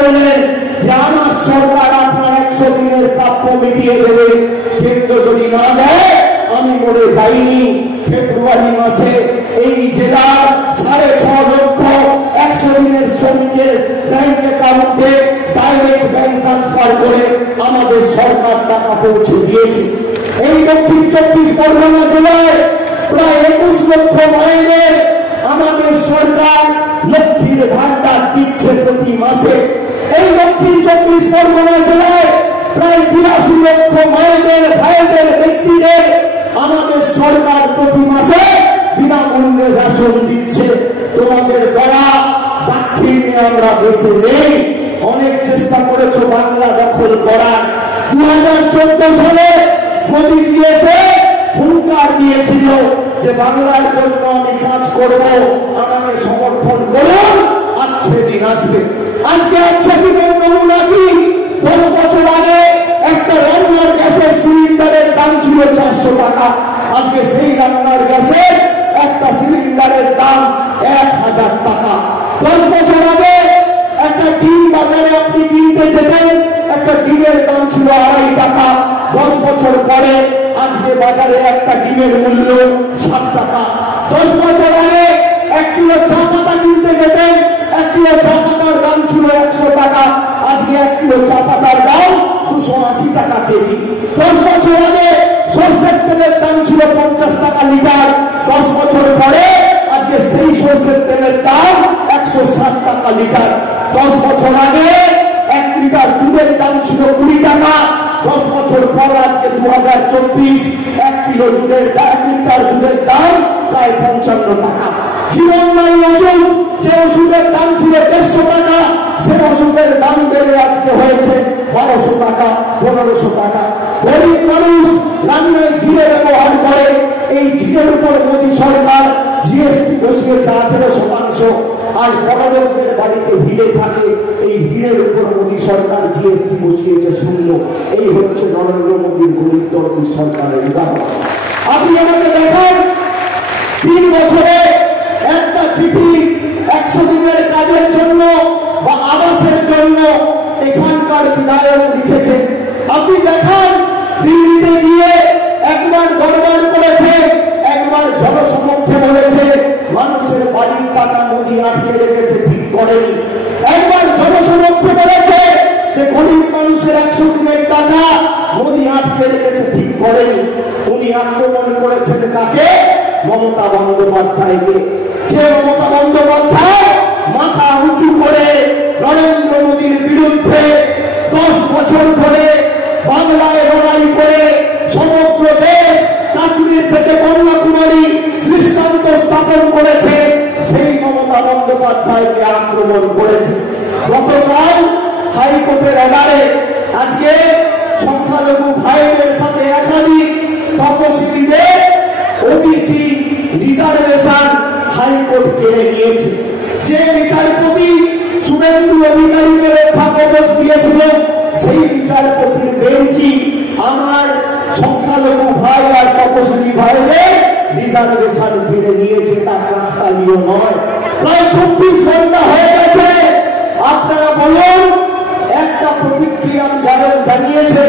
বললেন যে আমার সরকার আপনার 100 দিনের প্রাপ্য মিটিয়ে দেবে, কিন্তু যদি না দেয় আমি মরে যাইনি। ফেব্রুয়ারি মাসে এই জেলার 6.5 লক্ষ 100 দিনের শ্রমিকের ব্যাংক অ্যাকাউন্টে ডাইরেক্ট ব্যাংক ট্রান্সফার করে আমাদের সরকার টাকা পৌঁছে দিয়েছে। এই দক্ষিণ 24 পরগনা জেলায় প্রায় 21 লক্ষ মায়েদের আমাদের সরকার লক্ষ্মীর ভান্ডার দিচ্ছে প্রতি মাসে। এই দক্ষিণ 24 পরগনা জেলায় প্রায় 83 লক্ষ মায়েদের ভাইদের ব্যক্তিদের আমাদের সরকার প্রতি মাসে বিনামূল্যে রেশন দিচ্ছে। তোমাদের দ্বারা দাক্ষিণ্যে আমরা বেঁচে নেই। অনেক চেষ্টা করেছো বাংলা দখল করার। 2014 সালে মোদীজি এসে হুঙ্কার দিয়েছিল যে বাংলার জন্য আমি কাজ করব, আমাকে সমর্থন করুন, আচ্ছে দিন আসবে। আজকে আচ্ছে দিনের নমুনা কি? 10 বছর আগে একটা রান্নার গ্যাসের সিলিন্ডারের দাম ছিল 400 টাকা, আজকে সেই রান্নার গ্যাসের একটা সিলিন্ডারের দাম 1000 টাকা। 10 বছর আগে একটা ডিম বাজারে আপনি কিনতে যেতেন, একটা ডিমের দাম ছিল 2.5 টাকা। 10 বছর পরে আজকে বাজারে একটা ডিমের মূল্য 7 টাকা। 10 বছর আগে 1 কিলো চা পাতা কিনতে যেতেন, 1 কিলো চা পাতার দাম ছিল 100 টাকা, আজকে 1 কিলো চা পাতার দাম 280 টাকা কেজি। 10 বছর আগে সরষের তেলের দাম ছিল 50 টাকা লিটার, 10 বছর পরে আজকে সেই সরষের তেলের দাম 160 টাকা লিটার। 10 বছর আগে 1 লিটার দুধের দাম ছিল 20 টাকা, 10 বছর পর আজকে 2024 1 কিলো দুধের 1 লিটার দুধের দাম প্রায় 55 টাকা। জীবনদায়ী ওষুধ, যে ওষুধের দাম ছিল 150 টাকা, সে ওষুধের দাম বেড়ে আজকে হয়েছে 1200 টাকা, 1500 টাকা। গরিব মানুষ রান্নায় জিরে ব্যবহার করে, এই জিরের উপর মোদী সরকার জিএসটি বসিয়েছে 18%। আর বড়লোকদের বাড়িতে হিরে থাকে, এই হিরের উপর মোদী সরকার জিএসটি বসিয়েছে 0। এই হচ্ছে নরেন্দ্র মোদীর গরিব দর্দী সরকারের উদাহরণ। আপনি আমাকে দেখান 3 বছরে একটা চিঠি 100 দিনের কাজের জন্য বা আবাসের জন্য এখানকার বিধায়ক লিখেছে। আপনি দেখান দিল্লিতে গিয়ে একবার দরবার করেছে, একবার জনসমক্ষে বলেছে মানুষের বাড়ির টাকা মোদী আটকে রেখেছে, ঠিক করেনি। একবার জনসমক্ষে বলেছে যে গরিব মানুষের 100 দিনের টাকা মোদী আটকে রেখেছে, ঠিক করেনি। উনি আক্রমণ করেছেন কাকে? মমতা বন্দ্যোপাধ্যায়কে। যে মমতা বন্দ্যোপাধ্যায় মাথা উঁচু করে নরেন্দ্র মোদীর বিরুদ্ধে 10 বছর ধরে বাংলায় লড়াই করে সমগ্র দেশ কাশ্মীর থেকে কন্যাকুমারী দৃষ্টান্ত স্থাপন করেছে, সেই মমতা বন্দ্যোপাধ্যায়কে আক্রমণ করেছে। গতকাল হাইকোর্টের অর্ডারে আজকে সংখ্যালঘু ভাইদের সাথে একাধিক তপশিলীদের ওবিসি রিজার্ভেশন হাইকোর্ট কেড়ে নিয়েছে। যে বিচারপতি শুভেন্দু অধিকারীকে রক্ষা কবচ দিয়েছিল, সেই বিচারপতির বেঞ্চি আমার সংখ্যালঘু ভাই আর তপশিলী ভাইদের রিজার্ভেশন কেড়ে নিয়েছে। তার কাকতালীয় নয়। প্রায় 24 ঘন্টা হয়ে গেছে। আপনারা বলুন, একটা প্রতিক্রিয়া জানিয়েছে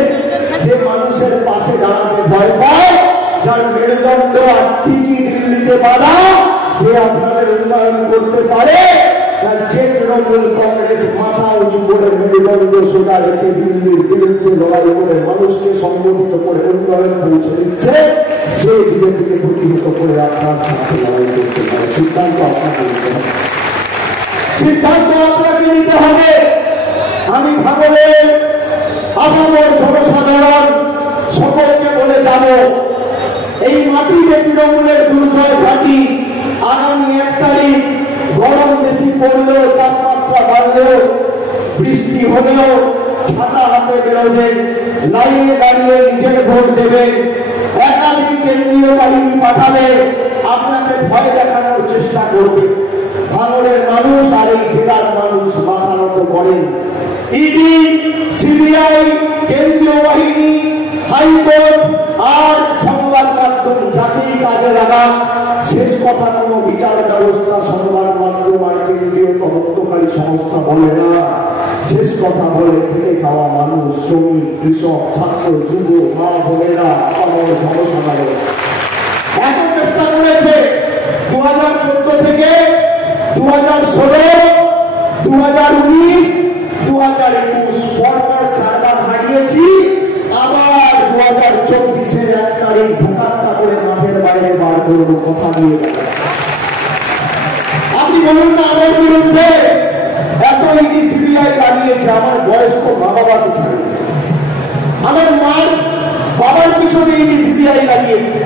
যে মানুষের পাশে দাঁড়াতে ভয় পায়, যার মেরুদণ্ড আর টিকি দিল্লিতে বাধা, সে আপনাদের উন্নয়ন করতে পারে না? যে তৃণমূল কংগ্রেস মাথা উঁচু করে মেরুদণ্ড সোজা রেখে দিল্লির বিরুদ্ধে লড়াই করে মানুষকে সংগঠিত করে উন্নয়ন পৌঁছে দিচ্ছে, সে বিজেপিকে প্রতিহত করে আপনার সাথে লড়াই করতে পারে। সিদ্ধান্ত আপনাকে নিতে হবে, সিদ্ধান্ত আপনাকে নিতে হবে। আমি ভাবলেন আপামর জনসাধারণ সকলকে বলে যাব, এই মাটি যে তৃণমূলের দুর্জয় ঘাটি, আগামী 1 তারিখ গরম বেশি পড়লেও, তাপমাত্রা বাড়লেও, বৃষ্টি হলেও ছাতা হাতে বেরোবেন, লাইনে দাঁড়িয়ে নিজের ভোট দেবেন। একাধিক কেন্দ্রীয় বাহিনী পাঠাবে, আপনাকে ভয় দেখানোর চেষ্টা করবে। ভাঙড়ের মানুষ আর এই জেলার মানুষ মাথা নত করেন। ইডি, সিবিআই, কেন্দ্রীয় বাহিনী, হাইকোর্ট আর সংবাদ মাধ্যম যাকেই কাজে লাগান, শেষ কথা কোনো বিচার ব্যবস্থা, সংবাদ মাধ্যম আর কেন্দ্রীয় তদন্তকারী সংস্থা বলে না। শেষ কথা বলে খেটে খাওয়া মানুষ, শ্রমিক, কৃষক, ছাত্র, যুব, মা বোনেরা, আমার জনসাধারণ এত চেষ্টা করেছে 2014 থেকে 2016, 2019, 2021 পরপর 4 বার হারিয়েছি। আবার 2024-এর 1 তারিখ ঢোকাত্তা করে মাঠের বাইরে বার করবো, কথা দিয়ে গেল। আপনি বলুন না আমার বিরুদ্ধে এত ইডি সিবিআই লাগিয়েছে, আমার বয়স্ক মা বাবাকে ছাড়ে, আমার মার বাবার পিছনে ইডি সিবিআই লাগিয়েছে,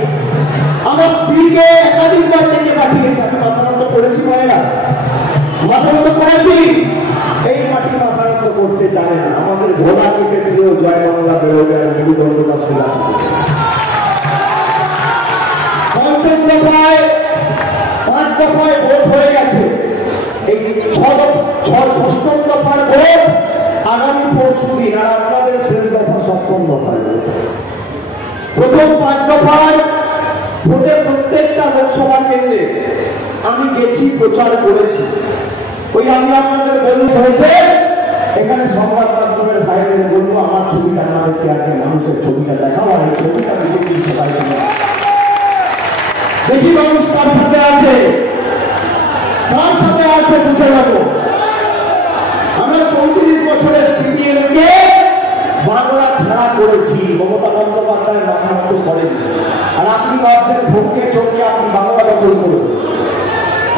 আমার স্ত্রীকে একাধিকবার ডেকে পাঠিয়েছে। আমি মাথানত করেছি মায়েরা, মাথানত করেছি। এই মাটি মাথানত করতে জানে না। আমাদের ঘোড়া কেটে দিলেও জয় বাংলা বেরোবে আর মেরুদণ্ডটা সোজা থাকে। পঞ্চম দফায় 5 দফায় ভোট হয়ে গেছে, এই 6ম দফার ভোট আগামী পরশুদিন, আর আপনাদের শেষ দফা 7ম দফায়। প্রথম 5 দফায় ভোটে প্রত্যেকটা লোকসভা কেন্দ্রে আমি গেছি, প্রচার করেছি। ওই আমি আপনাদের বলুন হয়েছে, এখানে সংবাদ মাধ্যমের ভাইদের বলবো আমার ছবিটা না দেখে আজকে মানুষের ছবিটা দেখাও, আর এই ছবিটা দেখে সবাই দেখি মানুষ কার সাথে আছে, কার সাথে আছে বুঝে নেবো। আমরা 34 বছরের সিপিএমকে বাংলা ছাড়া করেছি, মমতা বন্দ্যোপাধ্যায় মাথা মতো করেন। আর আপনি ভাবছেন ভোটকে চোখকে আপনি বাংলা দখল করুন।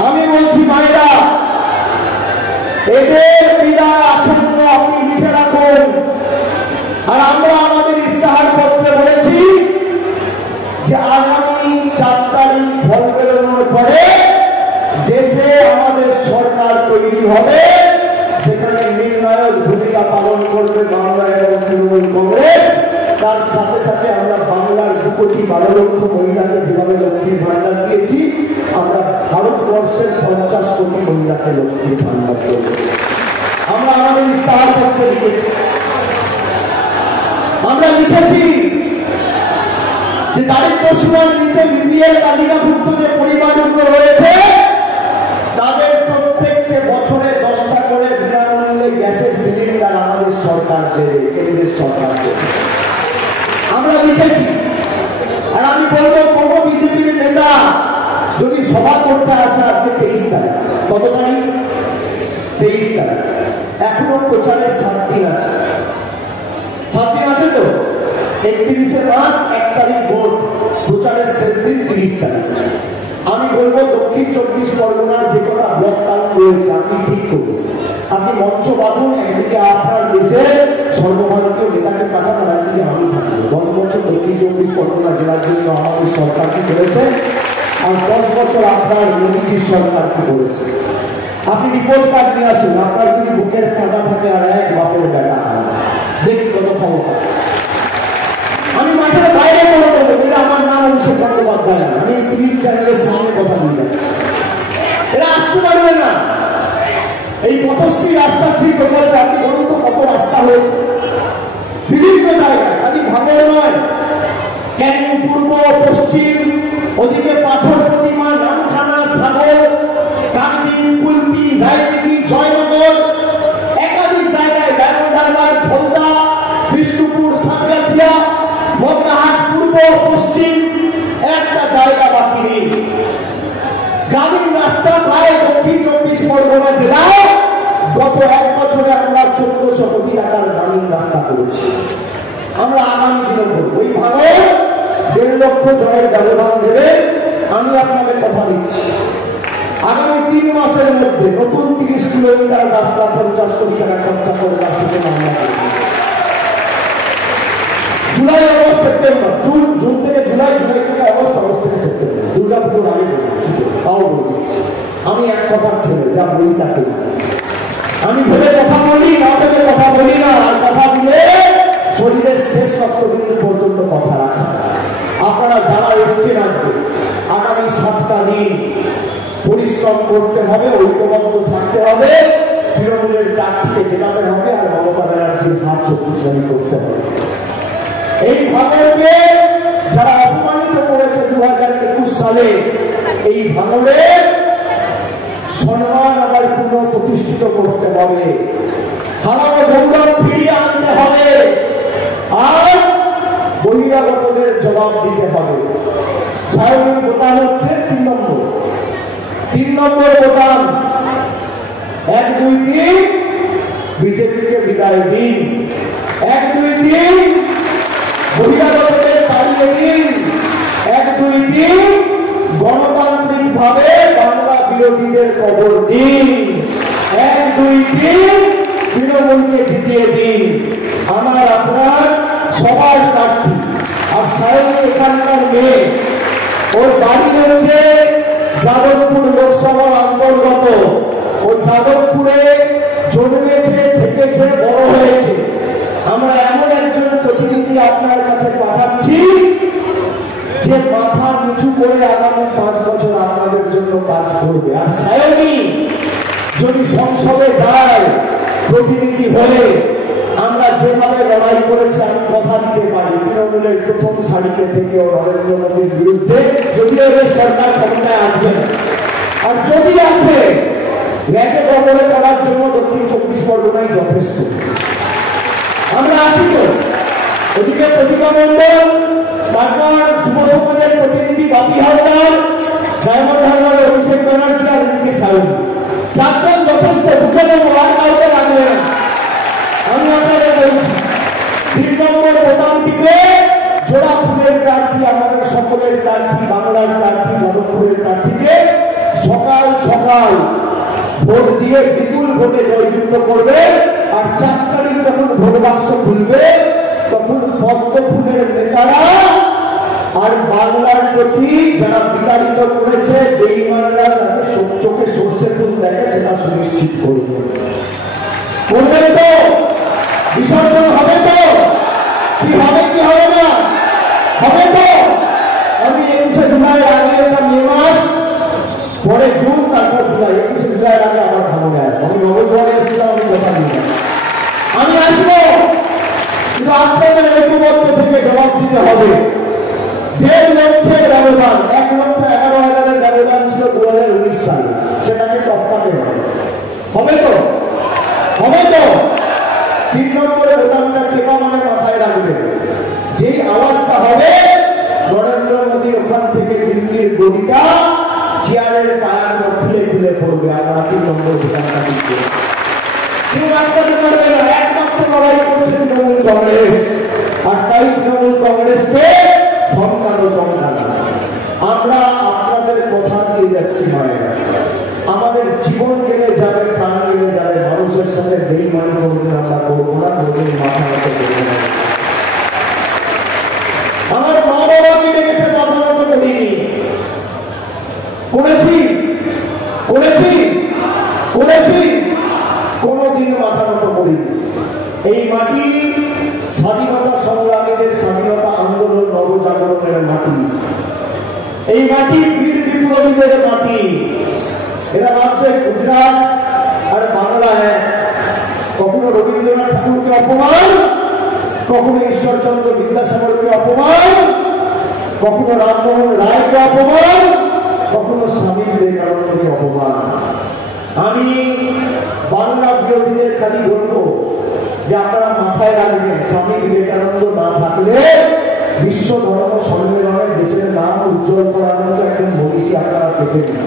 আমি বলছি মায়েরা, এদের বিদায় আসন্ন আপনি লিখে রাখুন। আর আমরা আমাদের ইস্তাহার পত্রে বলেছি যে আগামী 4 তারিখ ফল বেরোনোর পরে দেশে আমাদের সরকার তৈরি হবে, সেখানে নির্ণায়ক ভূমিকা পালন করবে বাংলা এবং তৃণমূল কংগ্রেস। তার সাথে সাথে আমরা বাংলার 2,12,00,000 মহিলাকে যেভাবে লক্ষ্মীর ভান্ডার দিয়েছি, আমরা ভারতবর্ষের 50 কোটি মহিলাকে লক্ষ্মীর ভান্ডার দেব। আমরা আমাদের ইস্তাহার পত্রে লিখেছি, আমরা লিখেছি যে দারিদ্র সীমার নিচে বিপিএল তালিকাভুক্ত যে পরিবারগুলো রয়েছে তাদের প্রত্যেককে বছরে 10টা করে বিনামূল্যে গ্যাসের সিলিন্ডার আমাদের সরকার দেবে, কেন্দ্রের সরকার দেবে, আমরা লিখেছি। আর আমি বলবো কোন বিজেপির নেতা যদি সভা করতে আসে আজকে 23 তারিখ, কত তারিখ? 23 তারিখ, এখনো প্রচারের 7 দিন আছে। 7 দিন আছে তো, 31শে মাস 1 তারিখ ভোট, প্রচারের শেষ দিন 30 তারিখ। আমি বলবো দক্ষিণ 24 পরগনার যে কটা ব্লক টাউন রয়েছে আপনি ঠিক করুন, আপনি মঞ্চ বাঁধুন। একদিকে আপনার দেশের সর্বভারতীয় নেতাকে পাঠান, আর একদিকে আমি থাকবো। 10 বছর দক্ষিণ 24 পরগনা জেলার জন্য আমাদের সরকার কি করেছে, আর 10 বছর আপনার মোদীজির সরকার কি করেছে। আপনি রিপোর্ট কার্ড নিয়ে আসুন, আপনার যদি বুকের কাঁটা থাকে আর এক বাপের বেটা দেখি কত ক্ষমতা। আমি মাঠের বাইরে বলে দেবো, এটা আমার নাম অভিষেক বন্দ্যোপাধ্যায় না, আমি টিভি চ্যানেলের সামনে কথা দিয়ে যাচ্ছি। এরা আসতে পারবে না। এই পথশ্রী রাস্তাশ্রী প্রকল্পে আপনি বলুন তো কত রাস্তা হয়েছে বিভিন্ন জায়গায়, খালি ভাঙর নয়, ক্যানিং পূর্ব পশ্চিম, ওদিকে পাথর প্রতিমা, নামখানা, সাগর, কাকদ্বীপ, কুলপি, রায়দিঘি, জয়নগর, একাধিক জায়গায় ব্যাঙ্গালোর, ফলদা, বিষ্ণুপুর, সাতগাছিয়া, মগরাহাট, পূর্ব পশ্চিম, একটা জায়গা বাকি নেই। গ্রামীণ রাস্তা প্রায় দক্ষিণ 24 পরগনা জেলায় গত 1 বছরে আমরা 1400 কোটি টাকার গ্রামীণ রাস্তা করেছি। আমরা আগামী দিনে করবো। ওই ভাবে 1.5 লক্ষ জনের ব্যবধান দেবে। আমি আপনাকে কথা দিচ্ছি, আগামী 3 মাসের মধ্যে নতুন 30 কিলোমিটার রাস্তা 50 কোটি টাকা খরচা করে রাস্তাতে মামলা করবে। জুলাই, আগস্ট, সেপ্টেম্বর, জুন থেকে জুলাই, জুলাই থেকে আগস্ট, আগস্ট থেকে সেপ্টেম্বর, দুর্গাপুজোর আগে তাও বলছি। আমি এক কথার ছেলে, যা বলি তাকে আমি ভেবে কথা বলি, না ভেবে কথা বলি না। আর কথা বলে শরীরের শেষ রক্তবিন্দু পর্যন্ত কথা রাখা। আপনারা যারা এসছেন আজকে, আগামী 7টা দিন পরিশ্রম করতে হবে, ঐক্যবদ্ধ থাকতে হবে, তৃণমূলের প্রার্থীকে জেতাতে হবে, আর মমতা ব্যানার্জির হাত শক্তিশালী করতে হবে। এই ভাঙড়কে যারা অপমানিত করেছে 2021 সালে, এই ভাঙড়ে সম্মান আবার পুনঃ প্রতিষ্ঠিত করতে হবে। হারানো গৌরব ফিরিয়ে আনতে হবে, আর বহিরাগতদের জবাব দিতে হবে। সায়নের বোতাম হচ্ছে 3 নম্বর। 3 নম্বর বোতাম, 1, 2, 3 বিজেপিকে বিদায় দিন। 1, 2, 3 বহিরাগতদের তাড়িয়ে দিন। 1, 2, 3 গণতান্ত্রিক ভাবে বাংলা বিরোধীদের কবর দিন। 1, 2, 3 তৃণমূলকে জিতিয়ে দিন। আমার আপনার সবার প্রার্থী। আর সায়ন এখানকার মেয়ে, ওর বাড়ি হচ্ছে যাদবপুর লোকসভার অন্তর্গত। ও যাদবপুরে জন্মেছে, থেকেছে, বড় হয়েছে। আমরা এমন একজন প্রতিনিধি আপনার কাছে পাঠাচ্ছি যে মাথা নিচু করে আগামী 5 বছর আপনাদের জন্য কাজ করবে। আর সায়নী যদি সংসদে যায় প্রতিনিধি হয়ে, আমরা যেভাবে লড়াই করেছি আমি কথা দিতে পারি তৃণমূলের প্রথম সারিতে থেকেও নরেন্দ্র মোদীর বিরুদ্ধে, যদিও এদের সরকার ক্ষমতায় আসবে না। আর যদি আসে, লেজে কবরে করার জন্য দক্ষিণ 24 পরগনায় যথেষ্ট। আমরা আছি তো। ওদিকে প্রতিভা মন্ডল, তারপর যুব সমাজের প্রতিনিধি বাপি হালদার, ডায়মন্ড হারবারের অভিষেক ব্যানার্জি, আর এদিকে সায়নী। 4 জন যথেষ্ট। বুঝে নেবো, আর কাউকে লাগবে না। আমি আপনাদের বলছি, 3 নম্বর বোতামটিকে জোড়া ফুলের প্রার্থী, আমাদের সকলের প্রার্থী, বাংলার প্রার্থী, যাদবপুরের প্রার্থীকে সকাল সকাল ভোট দিয়ে বিপুল ভোটে জয়যুক্ত করবে। আর 4 তারিখ যখন ভোট বাক্স খুলবে, তখন পদ্ম ফুলের নেতারা আর বাংলার প্রতি যারা বিতাড়িত করেছে বেঈমানরা তাদের চোখে সর্ষে ফুল দেখে, সেটা সুনিশ্চিত করবে। করবেন তো? বিসর্জন হবে তো? কি হবে কি হবে না? হবে তো? আমি 21শে জুলাইয়ের আগে, এটা মে মাস, পরে জুন, তারপর জুলাই, 21শে জুলাইয়ের আগে আমার ভাঙনে আসবো। আমি নবজোয়ারে এসেছিলাম, আমি কথা দিই, আমি আসবো। কিন্তু আপনাদের ঐক্যবদ্ধ থেকে জবাব দিতে হবে। 1.5 লক্ষের ব্যবধান, 1,11,000-এর ব্যবধান ছিল 2019 সালে, সেটাকে টপকাতে হবে। হবে তো? হবে তো? 3 নম্বরে বোতামটা টেপা মানে মাথায় রাখবে, যে আওয়াজটা হবে নরেন্দ্র মোদী ওখান থেকে দিল্লির গদিটা চেয়ারের পায়াগুলো খুলে খুলে পড়বে। আমরা 3 নম্বর বোতামটা দিতে কেউ আটকাতে পারবে না। একমাত্র লড়াই করছে তৃণমূল কংগ্রেস, আর তাই তৃণমূল কংগ্রেসকে ধমকানো চমকানো। আমরা আপনাদের কথা দিয়ে যাচ্ছি মায়েরা, আমাদের জীবন গেলে যাবে, প্রাণ গেলে যাবে, মানুষের সাথে বেইমানি করতে আমরা করবো না, কোনদিন মাথা মতো করবো না। আমার মা বাবাকে ডেকেছে, মাথা মতো করিনি। করেছি করেছি করেছি, কোনদিন মাথা মতো করিনি। এই মাটি স্বাধীনতা সংগ্রামীদের, স্বাধীনতা আন্দোলন, নবজাগরণের মাটি। এই মাটি বীর বিপ্লবীদের মাটি। এরা ভাবছে গুজরাট আর বাংলা এক। কখনো রবীন্দ্রনাথ ঠাকুরকে অপমান, কখনো ঈশ্বরচন্দ্র বিদ্যাসাগরকে অপমান, কখনো রামমোহন রায়কে অপমান, কখনো স্বামী বিবেকানন্দকে অপমান। আমি বাংলা বিরোধীদের খালি বলবো যে আপনারা মাথায় রাখবেন, স্বামী বিবেকানন্দ না থাকলে বিশ্ব ধর্ম সম্মেলনে দেশের নাম উজ্জ্বল করার মতো একজন মনীষী আপনারা পেতেন না।